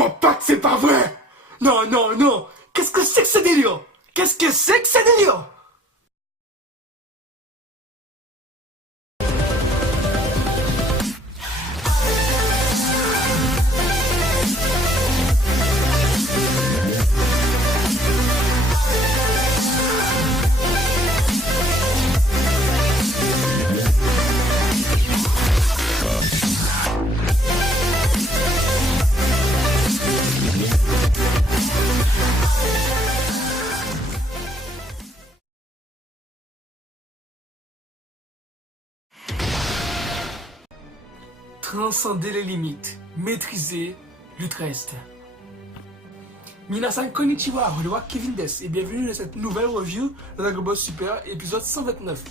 Dis-moi pas que c'est pas vrai! Non, non, non! Qu'est-ce que c'est que ce délire? Qu'est-ce que c'est que ce délire? Transcender les limites, maîtriser l'ultra instinct. Minasan konnichiwa, Hodewa Kevin Des et bienvenue dans cette nouvelle review de Dragon Ball Super épisode 129.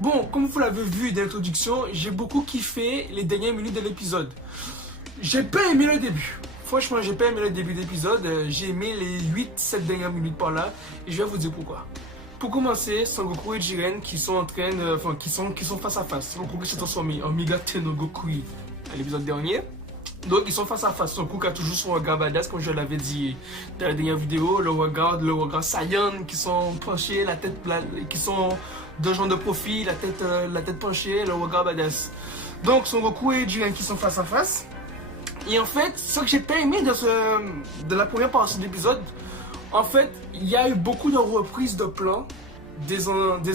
Bon, comme vous l'avez vu d'introduction, j'ai beaucoup kiffé les dernières minutes de l'épisode. J'ai pas aimé le début. Franchement, j'ai pas aimé le début d'épisode. J'ai aimé les 8-7 dernières minutes par là et je vais vous dire pourquoi. Pour commencer, Son Goku et Jiren qui sont en train de, qui sont face à face. Son Goku s'est transformé en Mega Tennogoku à l'épisode dernier. Donc ils sont face à face. Son Goku a toujours son regard badass comme je l'avais dit dans la dernière vidéo. Le regard Saiyan qui sont penchés, qui sont deux gens de profil, la tête penchée, le regard badass. Donc Son Goku et Jiren qui sont face à face. Et en fait, ce que j'ai pas aimé de la première partie de l'épisode, en fait, il y a eu beaucoup de reprises de plans des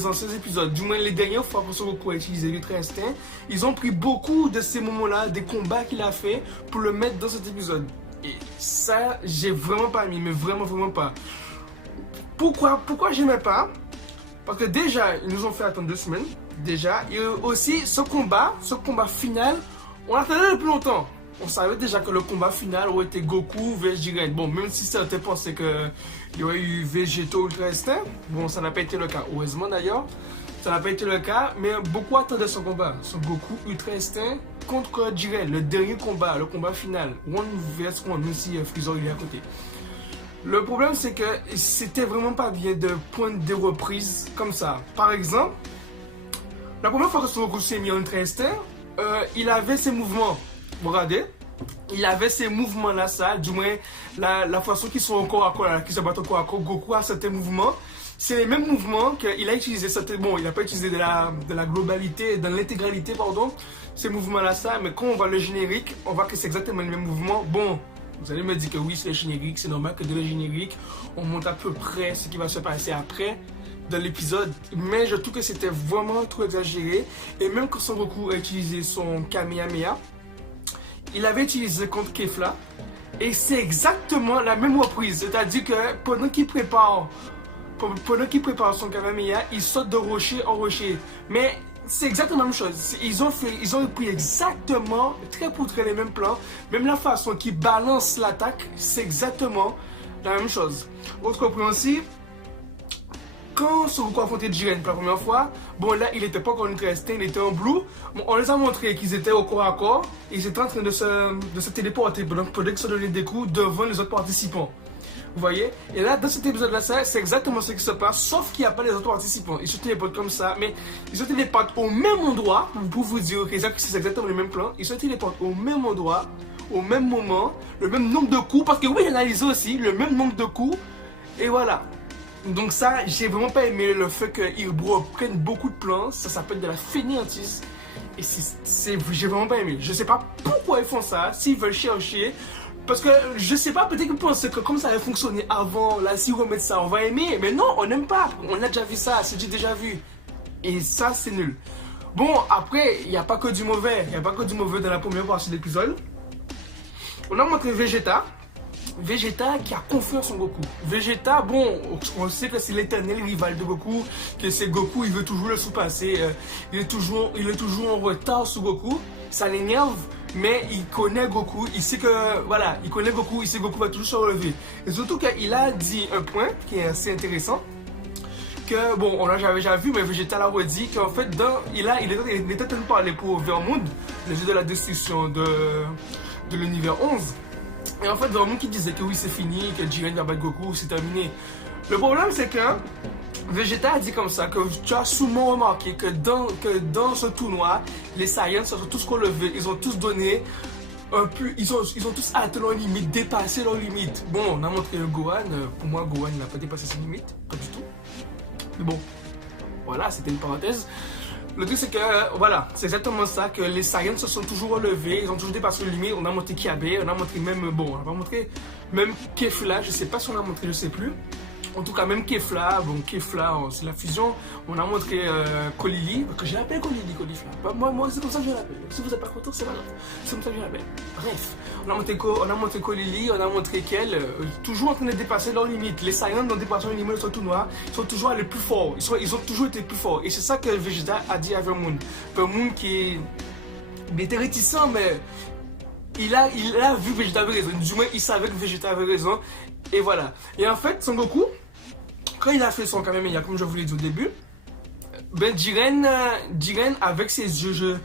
anciens épisodes. Du moins, les dernières fois que Son Goku a utilisé l'Ultra Instinct, ils ont pris beaucoup de ces moments-là, des combats qu'il a fait, pour le mettre dans cet épisode. Et ça, j'ai vraiment pas aimé, mais vraiment, vraiment pas. Pourquoi j'aimais pas? Parce que déjà, ils nous ont fait attendre 2 semaines, déjà. Et aussi, ce combat final, on l'attendait depuis longtemps. On savait déjà que le combat final aurait été Goku vs Jiren. Bon, même si certains pensaient qu'il y aurait eu Végéto Ultra Instinct, bon, ça n'a pas été le cas. Heureusement d'ailleurs, ça n'a pas été le cas, mais beaucoup attendaient ce combat. Ce Goku Ultra Instinct contre Jiren, le dernier combat, le combat final. One vs One, même si Freezer il est à côté. Le problème, c'est que c'était vraiment pas bien de prendre des reprises comme ça. Par exemple, la première fois que Son Goku s'est mis en Ultra Instinct, il avait ses mouvements. Vous regardez, il avait ces mouvements-là, ça, du moins la façon qu'ils sont encore à corps, qu'ils se battent encore à corps. Goku a certains mouvements, c'est les mêmes mouvements qu'il a utilisé. Bon, il n'a pas utilisé de la globalité, de l'intégralité, pardon, ces mouvements-là, ça, mais quand on voit le générique, on voit que c'est exactement les mêmes mouvements. Bon, vous allez me dire que oui, c'est le générique, c'est normal que dans le générique, on monte à peu près ce qui va se passer après dans l'épisode, mais je trouve que c'était vraiment trop exagéré. Et même quand Son Goku a utilisé son Kamehameha, il avait utilisé contre Kefla et c'est exactement la même reprise. C'est-à-dire que pendant qu'il prépare son Kamehameha, il saute de rocher en rocher. Mais c'est exactement la même chose. Ils ont pris exactement, trait pour trait, les mêmes plans. Même la façon qu'ils balancent l'attaque, c'est exactement la même chose. Autre point aussi, quand Son Goku a affronté Jiren pour la première fois, bon là il était pas encore en Ultra Instinct, il était en Blue. Bon, on les a montré qu'ils étaient au corps à corps et ils étaient en train de se téléporter pendant qu'ils se donnaient des coups devant les autres participants. Vous voyez? Et là, dans cet épisode-là, c'est exactement ce qui se passe, sauf qu'il n'y a pas les autres participants. Ils se téléportent comme ça, mais ils se téléportent au même endroit, pour vous dire que c'est exactement le même plan. Ils se téléportent au même endroit, au même moment, le même nombre de coups, parce que oui, il analyse aussi le même nombre de coups, et voilà. Donc ça, j'ai vraiment pas aimé le fait qu'ils reprennent beaucoup de plans, ça s'appelle de la fainéantise. Et j'ai vraiment pas aimé. Je sais pas pourquoi ils font ça, s'ils veulent chercher. Parce que je sais pas, peut-être qu'ils pensent que comme ça avait fonctionné avant, là, s'ils remettent ça, on va aimer. Mais non, on n'aime pas. On a déjà vu ça, c'est déjà vu. Et ça, c'est nul. Bon, après, il n'y a pas que du mauvais. Il n'y a pas que du mauvais dans la première partie de l'épisode. On a montré Vegeta. Vegeta qui a confiance en Goku. Vegeta, bon, on sait que c'est l'éternel rival de Goku, que c'est Goku, il veut toujours le surpasser, il est toujours en retard sur Goku, ça l'énerve, mais il connaît Goku, il sait que, voilà, il connaît Goku, il sait que Goku va toujours se relever. Et surtout qu'il a dit un point qui est assez intéressant, que, bon, on j'avais déjà vu, mais Vegeta l'a redit, qu'en fait, il était en train de parler pour Vermund, le jeu de la destruction de l'univers 11. Et en fait, vraiment qui disait que oui, c'est fini, que Jiren va battre Goku, c'est terminé. Le problème, c'est que Vegeta a dit comme ça, que tu as souvent remarqué que dans ce tournoi, les Saiyans se sont tous relevés, ils ont tous donné ils ont tous atteint leurs limites, dépassé leurs limites. Bon, on a montré Gohan, pour moi Gohan n'a pas dépassé ses limites, pas du tout. Mais bon, voilà, c'était une parenthèse. Le truc c'est que, voilà, c'est exactement ça, que les Saiyans se sont toujours relevés, ils ont toujours dépassé les limites. On a montré Kiabe, on a montré même, bon, on a pas montré même Kefla, je sais pas si on a montré, je sais plus. En tout cas, même Kefla, bon, Kefla, c'est la fusion. On a montré Kolili, que je l'appelle Kolili, Kolifla. Moi c'est comme ça que je l'appelle. Si vous n'êtes pas content, c'est pas grave. C'est comme ça que je l'appelle. Bref, on a montré Kolili, on a montré Kel, toujours en train de dépasser leurs limites. Les Saiyans ont dépassé leurs limites, ils sont tout noirs, ils sont toujours allés plus fort. Ils ont toujours été plus forts. Et c'est ça que Vegeta a dit à Vermoon. Vermoon qui était réticent, mais il a vu que Vegeta avait raison. Du moins, il savait que Vegeta avait raison. Et voilà. Et en fait, Son Goku, quand il a fait son Kamehameha, comme je vous l'ai dit au début, ben Jiren avec ses yeux,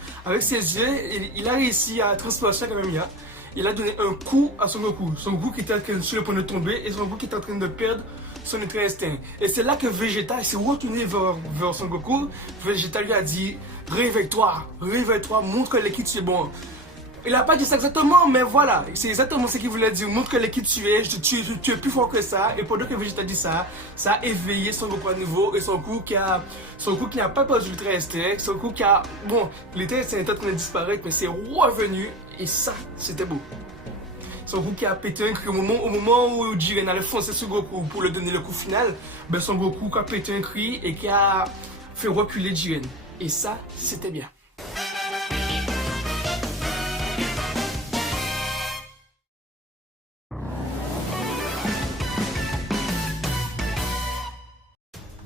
il a réussi à transpercer la Kamehameha. Il a donné un coup à Son Goku. Son Goku qui était sur le point de tomber et Son Goku qui était en train de perdre son étrange instinct. Et c'est là que Vegeta s'est retourné vers Son Goku. Vegeta lui a dit, réveille-toi, montre l'équipe tu es bon. Il n'a pas dit ça exactement, mais voilà, c'est exactement ce qu'il voulait dire. Montre que l'équipe tu es plus fort que ça. Et pendant que Vegeta dit ça, ça a éveillé Son Goku à nouveau. Et Son Goku qui n'a pas perdu l'ultra instinct. Son Goku qui a, bon, l'ultra instinct était en train de disparaître, mais c'est revenu. Et ça, c'était beau. Son Goku qui a pété un cri au moment où Jiren allait foncer sur Goku pour lui donner le coup final. Ben Son Goku qui a pété un cri et qui a fait reculer Jiren. Et ça, c'était bien.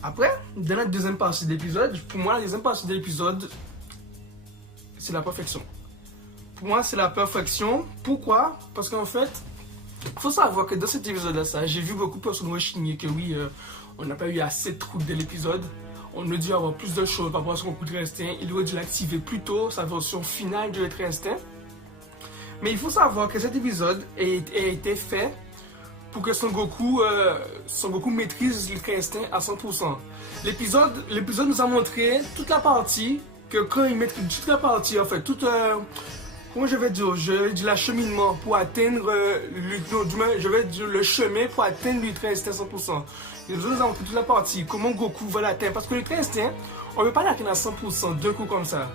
Après, dans la deuxième partie de l'épisode, pour moi, la deuxième partie de l'épisode, c'est la perfection. Pour moi, c'est la perfection. Pourquoi? Parce qu'en fait, il faut savoir que dans cet épisode-là, j'ai vu beaucoup de personnes rechigner que oui, on n'a pas eu assez de trucs de l'épisode. On aurait dû avoir plus de choses par rapport à son coup de instinct. Il aurait dû l'activer plus tôt, sa version finale de l'être instinct. Mais il faut savoir que cet épisode a été fait pour que Son Goku maîtrise l'ultra instinct à 100%. L'épisode nous a montré toute la partie, que quand il maîtrise toute la partie, en fait, comment je vais dire, l'acheminement pour atteindre, le chemin pour atteindre l'ultra instinct à 100%. L'épisode nous a montré toute la partie, comment Goku va l'atteindre, parce que l'ultra instinct, on ne peut pas l'atteindre à 100% d'un coup comme ça.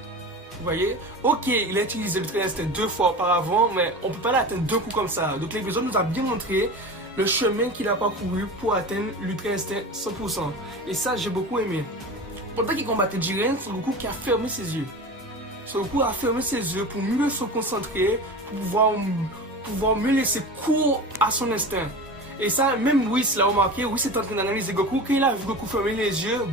Vous voyez? Ok, il a utilisé l'ultra instinct 2 fois auparavant, mais on ne peut pas l'atteindre d'un coup comme ça. Donc l'épisode nous a bien montré le chemin qu'il a parcouru pour atteindre l'ultra instinct 100%. Et ça, j'ai beaucoup aimé. Pendant qu'il combattait Jiren, Son Goku qui a fermé ses yeux. Son Goku a fermé ses yeux pour mieux se concentrer, pour pouvoir mieux laisser cours à son instinct. Et ça, même Whis l'a remarqué. Whis est en train d'analyser Goku. Quand il a vu Goku fermer les yeux,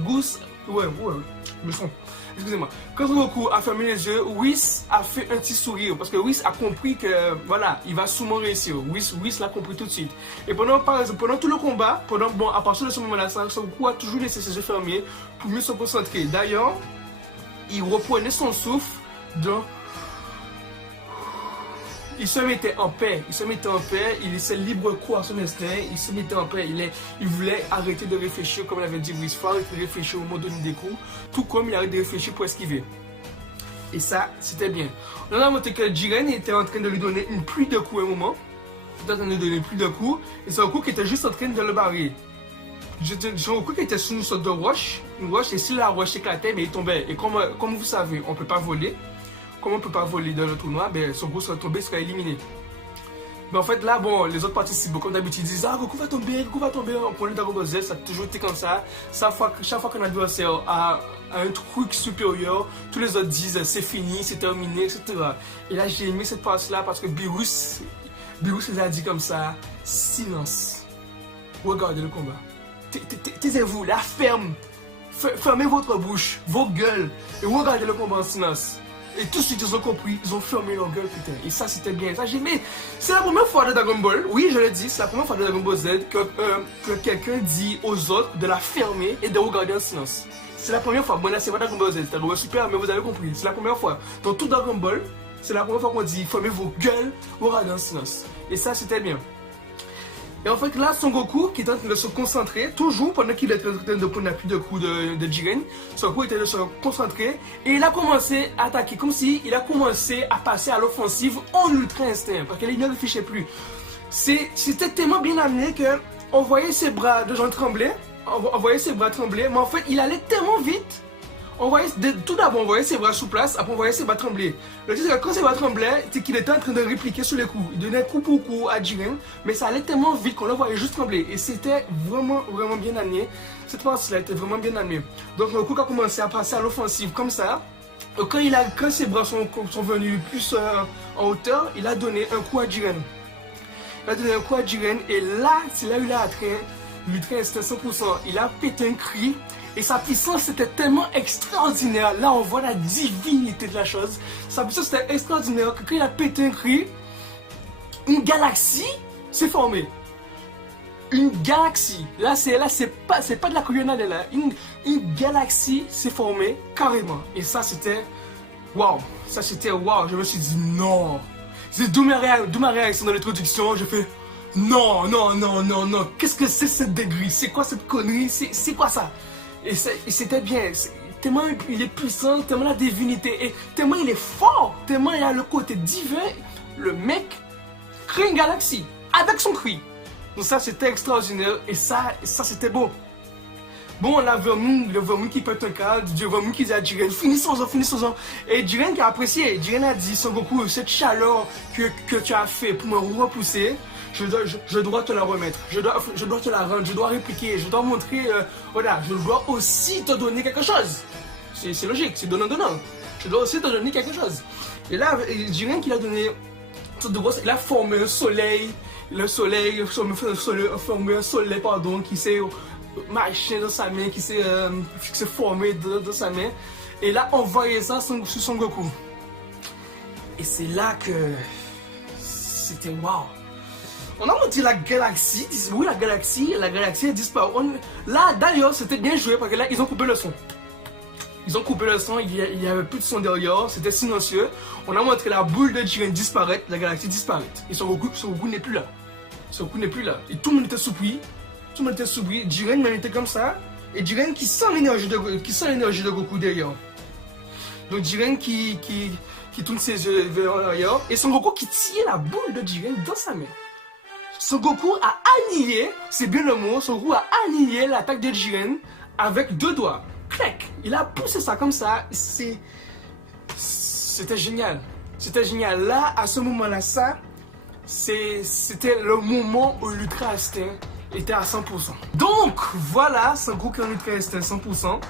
excusez-moi. Quand Son Goku a fermé les yeux, Whis a fait un petit sourire parce que Whis a compris que voilà, il va sûrement réussir. Whis l'a compris tout de suite. Et pendant tout le combat, à partir de ce moment-là, Son Goku a toujours laissé ses yeux fermés pour mieux se concentrer. D'ailleurs, il reprenait son souffle il se mettait en paix, il laissait libre cours à son instinct, il se mettait en paix, il voulait arrêter de réfléchir comme l'avait dit Whis, il arrêter de réfléchir au moment donné des coups, tout comme il arrête de réfléchir pour esquiver. Et ça, c'était bien. On a montré que Jiren était en train de lui donner une pluie de coups à un moment, il était en train de lui donner une pluie de coups, et Son Goku qui était juste en train de le barrer. Son Goku qui était sur une sorte de roche, et si la roche éclatait, mais il tombait. Et comme vous savez, on ne peut pas voler. Comme on ne peut pas voler dans le tournoi, ben, Son Goku serait tombé, serait éliminé. Mais en fait, là, bon, les autres participants, comme d'habitude, disent ah, Goku va tomber, on prend le Dragon Ball Z, ça a toujours été comme ça. Chaque fois qu'un adversaire a un truc supérieur, tous les autres disent c'est fini, c'est terminé, etc. Et là, j'ai aimé cette partie-là parce que Beerus les a dit comme ça silence. Regardez le combat. Taisez-vous, là, fermez votre bouche, vos gueules, et regardez le combat en silence. Et tout de suite, ils ont compris, ils ont fermé leur gueule, putain. Et ça, c'était bien. Ça, j'ai aimé. C'est la première fois de Dragon Ball, oui, je l'ai dit, c'est la première fois de Dragon Ball Z que quelqu'un dit aux autres de la fermer et de regarder en silence. C'est la première fois. Bon, là, c'est pas Dragon Ball Z, c'est Dragon Ball Super, mais vous avez compris. C'est la première fois. Dans tout Dragon Ball, c'est la première fois qu'on dit fermez vos gueules, regardez en silence. Et ça, c'était bien. Et en fait, là, Son Goku, qui est en train de se concentrer, toujours pendant qu'il est en train de prendre l'appui de coups de Jiren, Son Goku était de se concentrer et il a commencé à attaquer, comme si il a commencé à passer à l'offensive en ultra instinct, parce qu'il ne réfléchissait plus. C'était tellement bien amené que on voyait ses bras de gens trembler, on voyait ses bras trembler, mais en fait, il allait tellement vite. Tout d'abord, on voyait ses bras sous place, après on voyait ses bras trembler. Le truc, c'est que quand ses bras tremblaient, c'est qu'il était en train de répliquer sur les coups. Il donnait coup pour coup à Jiren, mais ça allait tellement vite qu'on le voyait juste trembler. Et c'était vraiment, vraiment bien amené. Cette partie-là était vraiment bien amenée. Donc, le coup a commencé à passer à l'offensive comme ça. Quand ses bras sont venus plus en hauteur, il a donné un coup à Jiren. Et là, c'est là où il a atteint l'ultra instinct 100%. Il a pété un cri. Et sa puissance était tellement extraordinaire. Là, on voit la divinité de la chose. Sa puissance était extraordinaire que quand il a pété un cri, une galaxie s'est formée. Une galaxie. Là, c'est pas de la couillonnade là. Une galaxie s'est formée carrément. Et ça, c'était waouh. Ça, c'était waouh. Je me suis dit non. C'est d'où ma réaction dans l'introduction. Je fais non. Qu'est-ce que c'est cette degré? C'est quoi cette connerie? C'est quoi ça? Et c'était bien, tellement il est puissant, tellement la divinité, et tellement il est fort, tellement il a le côté divin, le mec crée une galaxie avec son cri. Donc ça c'était extraordinaire, et ça c'était beau. Bon, on a le Vermoon qui pète un cadre, le Vermoon qui dit à Jiren, finissons-en. Et Jiren qui a apprécié, Jiren a dit, Son Goku, cette chaleur que tu as fait pour me repousser, je dois te la remettre, je dois te la rendre, je dois répliquer, je dois montrer, voilà, je dois aussi te donner quelque chose. C'est logique, c'est donnant-donnant. Je dois aussi te donner quelque chose. Et là, Jiren qui l'a donné, il a formé un soleil, formé un soleil, pardon, qui s'est marché dans sa main, qui s'est formé dans sa main. Et là, on voyait ça sur Son Goku. Et c'est là que c'était waouh. On a monté la galaxie, oui la galaxie est disparue. Là d'ailleurs c'était bien joué parce que là ils ont coupé le son. Il y avait plus de son derrière, c'était silencieux. On a montré la boule de Jiren disparaître, la galaxie disparaître. Et Son Goku n'est plus là. Et tout le monde était surpris. Jiren même était comme ça. Et Jiren qui sent l'énergie de Goku derrière. Donc Jiren qui tourne ses yeux vers l'arrière. Et Son Goku qui tire la boule de Jiren dans sa main. Son Goku a annihilé, c'est bien le mot, Son Goku a annihilé l'attaque de Jiren avec 2 doigts. Clac! Il a poussé ça comme ça. C'était génial. Là, à ce moment-là, c'était le moment où l'ultra instinct était à 100%. Donc, voilà, Son Goku en ultra instinct 100%.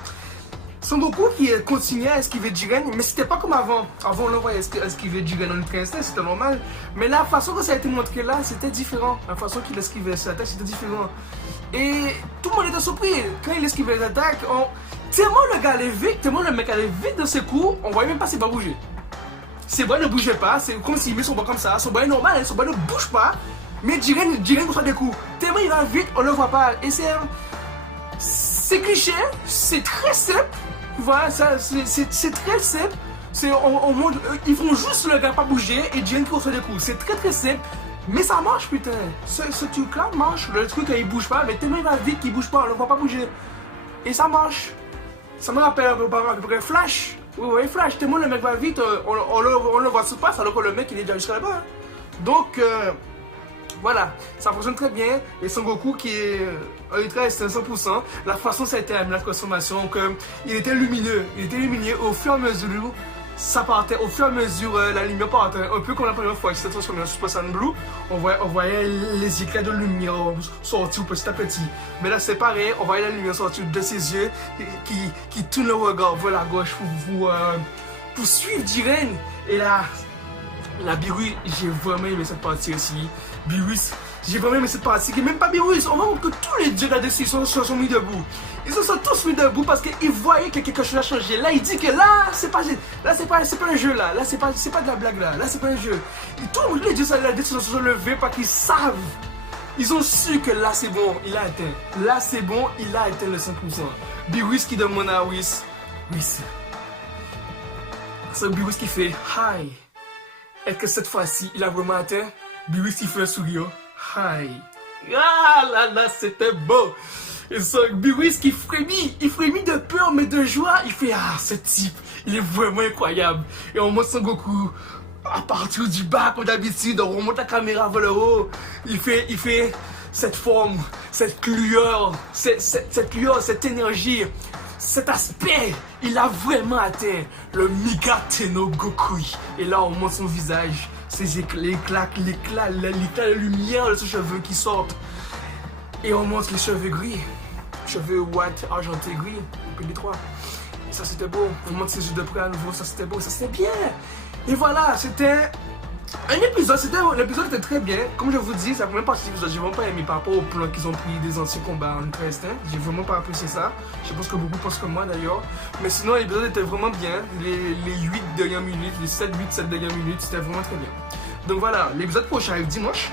Son Goku qui continuait à esquiver Jiren, mais c'était pas comme avant. Avant, on le voyait esquiver Jiren en ultra instinct, c'était normal. Mais la façon que ça a été montré là, c'était différent. La façon qu'il esquivait cette attaque, c'était différent. Et tout le monde était surpris. Quand il esquivait les attaques, tellement le mec allait vite dans ses coups, on voyait même pas ses bras bouger. Ses bras ne bougeaient pas, c'est comme s'il met son bras comme ça. Son bras est normal, son bras ne bouge pas. Mais Jiren reçoit des coups. Tellement il va vite, on le voit pas. Et c'est cliché, c'est très simple. Voilà, c'est très simple. Ils font juste le gars pas bouger et Jiren qui reçoit des coups. C'est très simple. Mais ça marche, putain. Ce truc-là marche. Le truc, il bouge pas, mais tellement il va vite qu'il bouge pas, on le voit pas bouger. Et ça marche. Ça me rappelle à peu près Flash. Oui, Flash. Tellement le mec va vite, on le voit se passer alors que le mec il est déjà jusqu'à là-bas. Donc, voilà, ça fonctionne très bien. Et Son Goku qui est ultra instinct 100%, la façon ça a été amené la transformation, il était lumineux. Au fur et à mesure, ça partait, au fur et à mesure, la lumière partait. Un peu comme la première fois qu'il s'est transformé en Super Saiyan Blue, on voyait les éclats de lumière sortir petit à petit. Mais là c'est pareil, on voyait la lumière sortir de ses yeux qui tourne le regard vers la gauche pour suivre Jiren. Et là, Beerus, j'ai vraiment aimé cette partie aussi. Beerus, j'ai vraiment aimé cette partie. Et même pas Beerus, on voit que tous les dieux là-dessus sont mis debout. Ils se sont tous mis debout parce qu'ils voyaient que quelque chose a changé. Là, il dit que là, c'est pas un jeu là. Là, c'est pas de la blague là. Là, c'est pas un jeu. Et tous les dieux là-dessus se sont levés parce qu'ils savent. Ils ont su que là, c'est bon, il a atteint. Là, c'est bon, il a atteint le 100%. Beerus qui demande à Whis. C'est Beerus qui fait hi. Est-ce que cette fois-ci, il a vraiment atteint? Beerus il fait un sourire. Hi. Ah là là, c'était beau. Et Son Beerus qui il frémit de peur mais de joie. Il fait ah ce type, il est vraiment incroyable. Et on monte Son Goku à partir du bas comme d'habitude, on remonte la caméra vers le haut. Il fait cette forme, cette lueur, cette énergie, cet aspect. Il a vraiment atteint le Migateno Gokui. Et là on monte son visage, ses l'éclat de lumière de ses cheveux qui sortent. Et on montre les cheveux gris, cheveux white, argenté gris, et puis les trois. Et ça c'était beau. On montre ses yeux de près à nouveau, ça c'était beau, ça c'était bien. Et voilà, c'était un épisode, l'épisode était très bien. Comme je vous dis, c'est la première partie de l'épisode, j'ai vraiment pas aimé par rapport au plan qu'ils ont pris des anciens combats en Ultra Instinct. J'ai vraiment pas apprécié ça. Je pense que beaucoup pensent comme moi d'ailleurs. Mais sinon, l'épisode était vraiment bien. Les 8 dernières minutes, les 7 dernières minutes, c'était vraiment très bien. Donc voilà, l'épisode prochain arrive dimanche.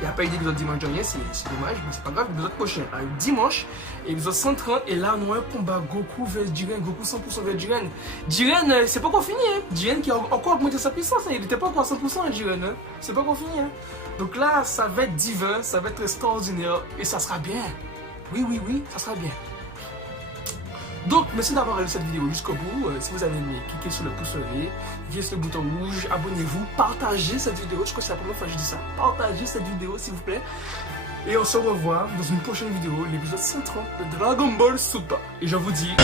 Il n'y a pas eu d'épisode dimanche dernier, c'est dommage, mais c'est pas grave. L'épisode prochain arrive dimanche, épisode 130, et là on a un combat Goku vs Jiren, Goku 100% vs Jiren. Jiren, c'est pas encore fini, hein. Jiren qui a encore augmenté sa puissance, hein. Il n'était pas encore à 100%, Jiren, hein. C'est pas encore fini, hein. Donc là, ça va être divin, ça va être extraordinaire, et ça sera bien. Oui, ça sera bien. Donc, merci d'avoir regardé cette vidéo jusqu'au bout. Si vous avez aimé, cliquez sur le pouce levé, cliquez sur le bouton rouge, abonnez-vous, partagez cette vidéo. Je crois que c'est la première fois que je dis ça. Partagez cette vidéo, s'il vous plaît. Et on se revoit dans une prochaine vidéo, l'épisode 130 de Dragon Ball Super. Et je vous dis...